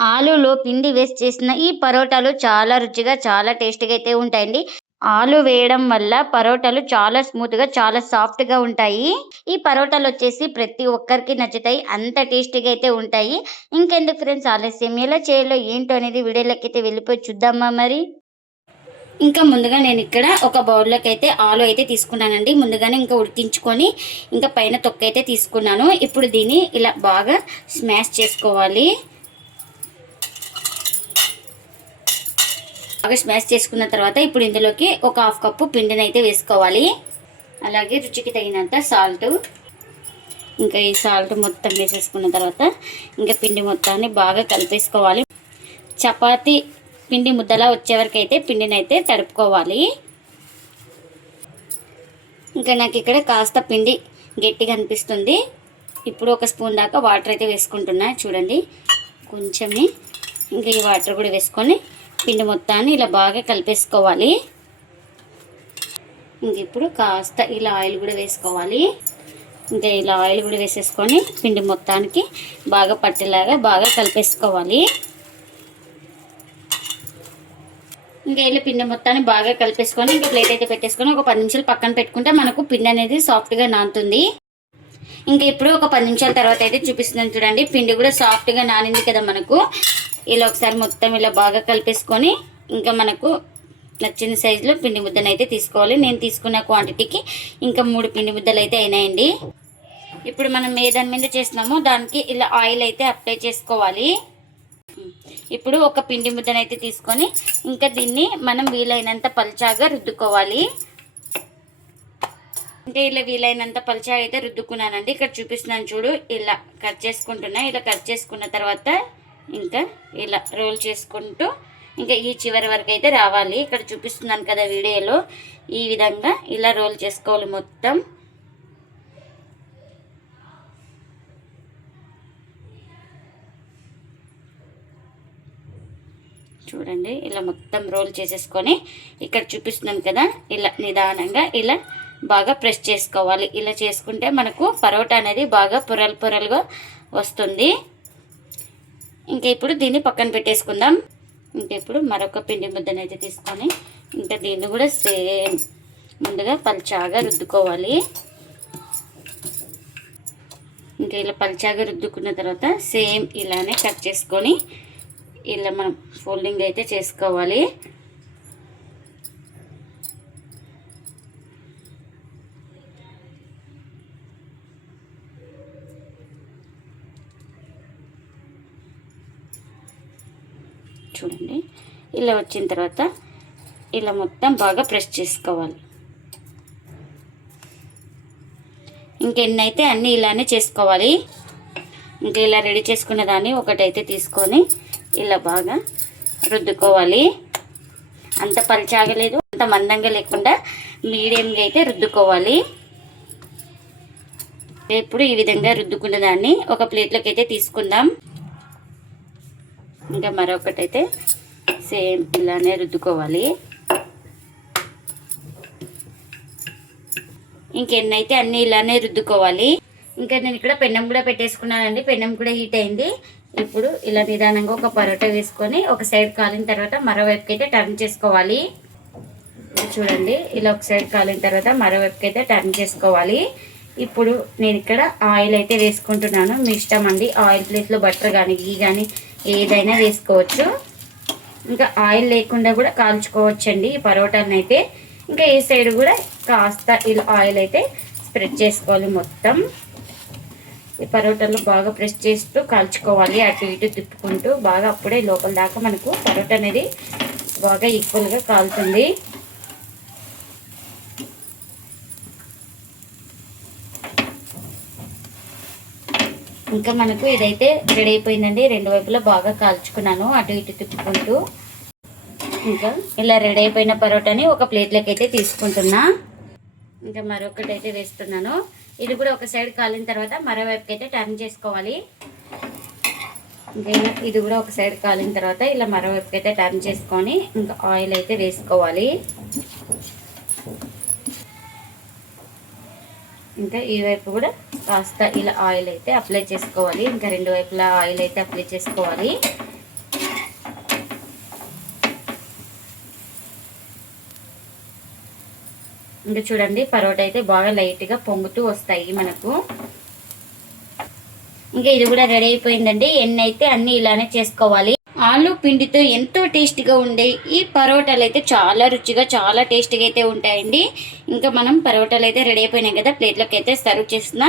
ఆలూలో పిండి వేసి చేసిన ఈ పరోటాలు చాలా రుచిగా, చాలా టేస్టీగా అయితే ఉంటాయండి. ఆలు వేయడం వల్ల పరోటాలు చాలా స్మూత్‌గా, చాలా సాఫ్ట్‌గా ఉంటాయి. ఈ పరోటాలొచ్చేసి ప్రతి ఒక్కరికి నచ్చుతాయి. అంత టేస్టీగా అయితే ఉంటాయి. ఇంకెందుకు ఫ్రెండ్స్ ఆలస్యం, ఎలా చేయాలో ఏంటో అనేది వీడియోలోకైతే వెళ్ళిపోయి చూద్దామా మరి? ఇంకా ముందుగా నేనిక్కడ ఒక బౌల్‌లోకైతే ఆలు అయితే తీసుకున్నానండి. ముందుగానే ఇంకా ఉడికించుకొని, ఇంకా పైన తొక్కైతే తీసుకున్నాను. ఇప్పుడు దీన్ని ఇలా బాగా స్మాష్ చేసుకోవాలి. బాగా స్మాష్ చేసుకున్న తర్వాత ఇప్పుడు ఇందులోకి ఒక హాఫ్ కప్పు పిండిని అయితే వేసుకోవాలి. అలాగే రుచికి తగినంత సాల్ట్. ఇంకా ఈ సాల్ట్ మొత్తం వేసేసుకున్న తర్వాత ఇంకా పిండి మొత్తాన్ని బాగా కలిపేసుకోవాలి. చపాతీ పిండి ముద్దలా వచ్చే వరకు అయితే పిండిని అయితే తడుపుకోవాలి. ఇంకా నాకు ఇక్కడ కాస్త పిండి గట్టిగా అనిపిస్తుంది. ఇప్పుడు ఒక స్పూన్ దాకా వాటర్ అయితే వేసుకుంటున్నా చూడండి కొంచెమే. ఇంకా ఈ వాటర్ కూడా వేసుకొని పిండి మొత్తాన్ని ఇలా బాగా కలిపేసుకోవాలి. ఇంక ఇప్పుడు కాస్త ఇలా ఆయిల్ కూడా వేసుకోవాలి. ఇంకా ఇలా ఆయిల్ కూడా వేసేసుకొని పిండి మొత్తానికి బాగా పట్టేలాగా బాగా కలిపేసుకోవాలి. ఇంకా ఇలా పిండి మొత్తాన్ని బాగా కలిపేసుకొని ఇంకా ప్లేట్ అయితే పెట్టేసుకొని ఒక 10 నిమిషాలు పక్కన పెట్టుకుంటే మనకు పిండి అనేది సాఫ్ట్గా నానుతుంది. ఇంకా ఇప్పుడు ఒక 10 నిమిషాల తర్వాత అయితే చూపిస్తున్నాను చూడండి. పిండి కూడా సాఫ్ట్గా నానింది కదా మనకు. ఇలా ఒకసారి మొత్తం ఇలా బాగా కలిపేసుకొని ఇంకా మనకు నచ్చిన సైజులో పిండి ముద్దను అయితే తీసుకోవాలి. నేను తీసుకున్న క్వాంటిటీకి ఇంకా 3 పిండి ముద్దలు అయితే అయినాయండి. ఇప్పుడు మనం ఏ దాని మీద చేస్తున్నామో దానికి ఇలా ఆయిల్ అయితే అప్లై చేసుకోవాలి. ఇప్పుడు ఒక పిండి ముద్దను అయితే తీసుకొని ఇంకా దీన్ని మనం వీలైనంత పల్చాగా రుద్దుకోవాలి. అంటే ఇలా వీలైనంత పల్చాగా అయితే రుద్దుకున్నానండి. ఇక్కడ చూపిస్తున్నాను చూడు, ఇలా కట్ చేసుకుంటున్నా. ఇలా కట్ చేసుకున్న తర్వాత ఇంకా ఇలా రోల్ చేసుకుంటూ ఇంకా ఈ చివరి వరకు అయితే రావాలి. ఇక్కడ చూపిస్తున్నాను కదా వీడియోలో, ఈ విధంగా ఇలా రోల్ చేసుకోవాలి మొత్తం. చూడండి ఇలా మొత్తం రోల్ చేసేసుకొని ఇక్కడ చూపిస్తున్నాను కదా ఇలా నిదానంగా ఇలా బాగా ప్రెస్ చేసుకోవాలి. ఇలా చేసుకుంటే మనకు పరోటా అనేది బాగా పొరలు పొరలుగా వస్తుంది. ఇంకా ఇప్పుడు దీన్ని పక్కన పెట్టేసుకుందాం. ఇంకా ఇప్పుడు మరొక పిండి ముద్దను అయితే తీసుకొని ఇంకా దీన్ని కూడా సేమ్ ముందుగా పల్చాగా రుద్దుకోవాలి. ఇంకా ఇలా పల్చాగా రుద్దుకున్న తర్వాత సేమ్ ఇలానే కట్ చేసుకొని ఇలా మనం ఫోల్డింగ్ అయితే చేసుకోవాలి. చూడండి ఇలా వచ్చిన తర్వాత ఇలా మొత్తం బాగా ప్రెస్ చేసుకోవాలి. ఇంకెన్నైతే అన్నీ ఇలానే చేసుకోవాలి. ఇంకా ఇలా రెడీ చేసుకున్న దాన్ని ఒకటైతే తీసుకొని ఇలా బాగా రుద్దుకోవాలి. అంత పల్చాగలేదు, అంత మందంగా లేకుండా మీడియంగా అయితే రుద్దుకోవాలి. ఇప్పుడు ఈ విధంగా రుద్దుకున్న దాన్ని ఒక ప్లేట్లోకి అయితే తీసుకుందాం. ఇంకా మరొకటైతే సేమ్ ఇలానే రుద్దుకోవాలి. ఇంకెన్నైతే అన్నీ ఇలానే రుద్దుకోవాలి. ఇంకా నేను ఇక్కడ పెన్నం కూడా పెట్టేసుకున్నానండి. పెన్నం కూడా హీట్ అయింది. ఇప్పుడు ఇలా నిదానంగా ఒక పరోటా వేసుకొని ఒక సైడ్ కాలిన తర్వాత మరోవైపుకి అయితే టర్న్ చేసుకోవాలి. చూడండి ఇలా ఒక సైడ్ కాలిన తర్వాత మరోవైపుకి అయితే టర్న్ చేసుకోవాలి. ఇప్పుడు నేను ఇక్కడ ఆయిల్ అయితే వేసుకుంటున్నాను. మీ ఇష్టం అండి, ఆయిల్ ప్లేస్లో బటర్ కానీ గీ కానీ ఏదైనా వేసుకోవచ్చు. ఇంకా ఆయిల్ లేకుండా కూడా కాల్చుకోవచ్చండి ఈ పరోటాలను అయితే. ఇంకా ఈ సైడ్ కూడా కాస్త ఇలా ఆయిల్ అయితే స్ప్రెడ్ చేసుకోవాలి మొత్తం. ఈ పరోటాలు బాగా ప్రెస్ చేస్తూ కాల్చుకోవాలి, అటు ఇటు తిప్పుకుంటూ బాగా. అప్పుడే లోపల దాకా మనకు పరోటా అనేది బాగా ఈక్వల్గా కాలుతుంది. ఇంకా మనకు ఇదైతే రెడీ అయిపోయిందండి. రెండు వైపులా బాగా కాల్చుకున్నాను అటు ఇటు తిప్పుకుంటూ. ఇంకా ఇలా రెడీ అయిపోయిన పరోటాని ఒక ప్లేట్లోకి అయితే తీసుకుంటున్నా. ఇంకా మరొకటి అయితే వేస్తున్నాను. ఇది కూడా ఒక సైడ్ కాలిన తర్వాత మరోవైపుకి అయితే టర్న్ చేసుకోవాలి. ఇంకా ఇది కూడా ఒక సైడ్ కాలిన తర్వాత ఇలా మరోవైపుకి అయితే టర్న్ చేసుకొని ఇంకా ఆయిల్ అయితే వేసుకోవాలి. ఇంకా ఈ వైపు కూడా కాస్త ఇలా ఆయిల్ అయితే అప్లై చేసుకోవాలి. ఇంకా రెండు వైపులా ఆయిల్ అయితే అప్లై చేసుకోవాలి. ఇంకా చూడండి పరోటా అయితే బాగా లైట్గా పొంగుతూ వస్తాయి మనకు. ఇంకా ఇది కూడా రెడీ అయిపోయిందండి. ఎన్ని అయితే అన్ని ఇలానే చేసుకోవాలి. ఆలు పిండితో ఎంతో టేస్టీగా ఉండే ఈ పరోటాలు అయితే చాలా రుచిగా చాలా టేస్టీగా అయితే ఉంటాయండి. ఇంకా మనం పరోటాలు అయితే రెడీ అయిపోయినాయి కదా, ప్లేట్లోకి అయితే సర్వ్ చేస్తున్నా.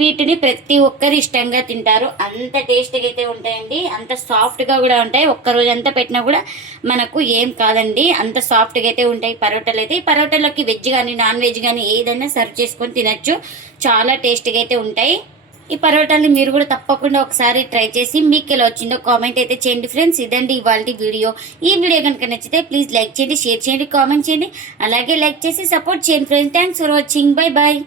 వీటిని ప్రతి ఒక్కరు ఇష్టంగా తింటారు, అంత టేస్టీగా అయితే ఉంటాయండి, అంత సాఫ్ట్గా కూడా ఉంటాయి. ఒక్కరోజు అంతా పెట్టినా కూడా మనకు ఏం కాదండి, అంత సాఫ్ట్గా అయితే ఉంటాయి పరోటాలు అయితే. ఈ పరోటాలోకి వెజ్ కానీ నాన్ వెజ్ కానీ ఏదైనా సర్వ్ చేసుకొని తినచ్చు, చాలా టేస్టీగా అయితే ఉంటాయి. ఈ పరోటాని మీరు కూడా తప్పకుండా ఒకసారి ట్రై చేసి మీకు ఎలా వచ్చిందో కామెంట్ అయితే చేయండి ఫ్రెండ్స్. ఇదండి ఇవాళ వీడియో. ఈ వీడియో కనుక నచ్చితే ప్లీజ్ లైక్ చేయండి, షేర్ చేయండి, కామెంట్ చేయండి, అలాగే లైక్ చేసి సపోర్ట్ చేయండి friends. Thanks for watching. Bye bye.